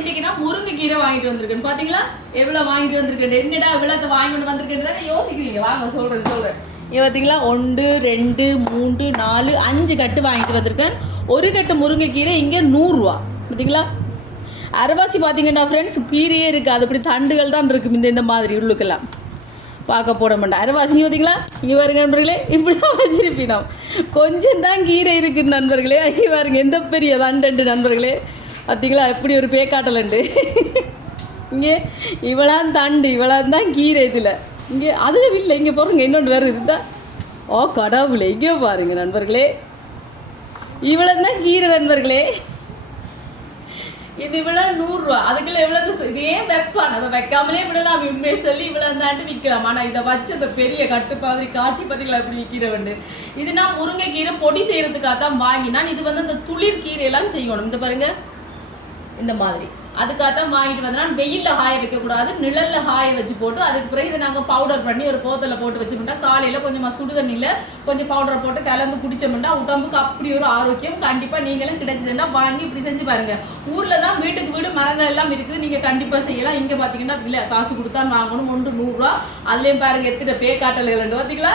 இன்னைக்கு நான் முருங்கைக்கீரை வாங்கிட்டு வந்திருக்கேன். பாத்தீங்களா எவ்வளவு வாங்கிட்டு வந்திருக்கேன். என்னடா இவ்வளவு வாங்கிட்டு வந்திருக்கேன் யோசிக்கிறீங்க. வாங்க சொல்றேன். இங்க பாத்தீங்களா 1 2 3 4 5 கட்டு வாங்கிட்டு வந்திருக்கேன். ஒரு கட்டு முருங்கைக்கீரை இங்க 100 ரூபா. பாத்தீங்களா அரைவாசி பார்த்தீங்கன்னா ஃப்ரெண்ட்ஸ் கீரையே இருக்குது. அது இப்படி தண்டுகள் தான் இருக்கும் இந்த மாதிரி உள்ளுக்கெல்லாம் பார்க்க போட மாட்டேன். அரைவாசி பார்த்தீங்களா இங்கே பாருங்க நண்பர்களே, இப்படி தான் வச்சிருப்பீங்க. கொஞ்சம் தான் கீரை இருக்குது நண்பர்களே. இங்கே பாருங்க எந்த பெரிய தண்டு நண்பர்களே. பார்த்தீங்களா எப்படி ஒரு பேக்காட்டலண்டு. இங்கே இவ்வளோ தண்டு இவ்வளோ தான் கீரை. இதில் இங்கே அதுவும் இல்லை. இங்கே பாருங்க இன்னொன்று வேறு இதுதான். ஓ கடவுளே, இங்கே பாருங்க நண்பர்களே, இவ்வளோ தான் கீரை நண்பர்களே. இது இவ்வளோ 100 ரூபா. அதுக்குள்ள எவ்வளவு இது ஏன் வைப்பான்? அதை வைக்காமலே விடலாம். உண்மையை சொல்லி இவ்வளோ தாண்டி விற்கலாம். ஆனால் இதை வச்சு அந்த பெரிய கட்டு மாதிரி காட்டி பார்த்தீங்களா இப்படி விற்கிற வேண்டு. இது நான் முருங்கைக்கீரை பொடி செய்யறதுக்காக தான் வாங்கினான். இது வந்து அந்த துளிர் கீரையெல்லாம் செய்யணும். இந்த பாருங்க இந்த மாதிரி அதுக்காக தான் வாங்கிட்டு வந்தேன். வெயிலில் காய வைக்கக்கூடாது, நிழலில் காய வச்சு போட்டு அதுக்கு பிறகு இதை நாங்கள் பவுடர் பண்ணி ஒரு போத்தலில் போட்டு வச்சுட்டா காலையில் கொஞ்சமாக சுடு தண்ணியில் கொஞ்சம் பவுடரை போட்டு கலந்து குடிச்சோம்னா உடம்புக்கு அப்படி ஒரு ஆரோக்கியம். கண்டிப்பாக நீங்களும் கிடைச்சதுன்னா வாங்கி இப்படி செஞ்சு பாருங்கள். ஊரில் தான் வீட்டுக்கு வீடு மரங்கள் எல்லாம் இருக்குது, நீங்கள் கண்டிப்பாக செய்யலாம். இங்கே பார்த்தீங்கன்னா இல்லை காசு கொடுத்தா வாங்கணும். 1 100 ரூபா. அதுலேயும் பாருங்கள் எத்தனை பேக்காட்டல் பார்த்தீங்களா.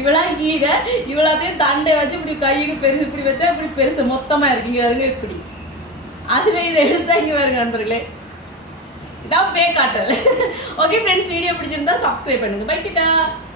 இவ்வளோ கீரை இவ்வளோத்தையும் தண்டை வச்சு இப்படி கைக்கு பெருசு இப்படி வச்சா இப்படி பெருசு மொத்தமாக இருக்குங்க. பாருங்க இப்படி அதுவே இதை எடுத்தா இங்கே பாருங்க நண்பர்களே, இதான் பேக்காட்டல். ஓகே ஃப்ரெண்ட்ஸ், வீடியோ பிடிச்சிருந்தா சப்ஸ்கிரைப் பண்ணுங்க. பை கிட்டா.